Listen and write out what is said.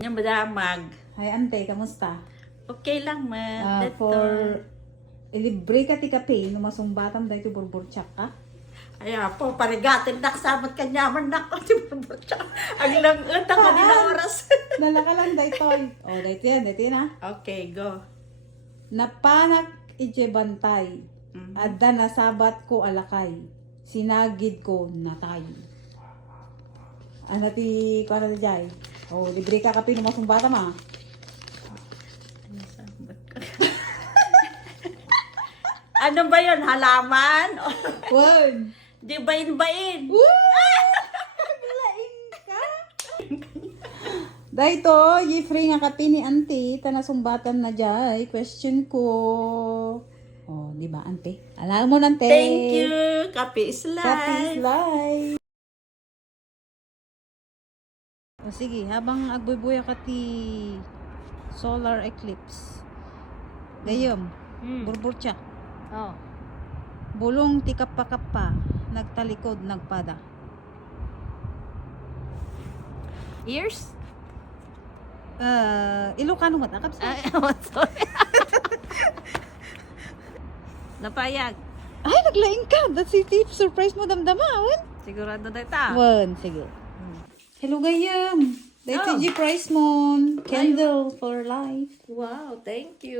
Yung madamag. Hi, ante, kamusta? Okay lang, man. Ilibre ka ti kape, numasumbatam dahil ito burbur-tsak ka. Ay, po, parigatin na kasamat kanyaman na ko. Ang langat ang kanila oras. Nalaka lang dahil toy. O, dahil yan ha. Okay, go. Napanak ije bantay. Adda nasabat ko alakay. Sinagid ko natay. Ano ti, kung ano jay? O, libre ka kape, numasumbatam ha. Ano ba yun? Halaman? Word! Di bain-bain? Laing ka! Dahil to, free nga kape ni auntie, tanasumbatan na jay. Question ko. Oh, di ba, auntie? Alam mo nante. Thank you. Kape is life. Kape is life. O sige, habang agbubuya ka ti solar eclipse. Gayom, burbur-tsak. Oh. Bulong ti kappa-kappa, nagtalikod, nagpada. Ears? Ilocano mo takap sa. Ay, sorry. Napayag. Ay, naglaing ka. That's it. Surprise mo damdama. Wan? Sigurado na ita. Wan, sige. Hello, gayam. Dahil Oh. G Price mo. Candle for life. Wow, thank you.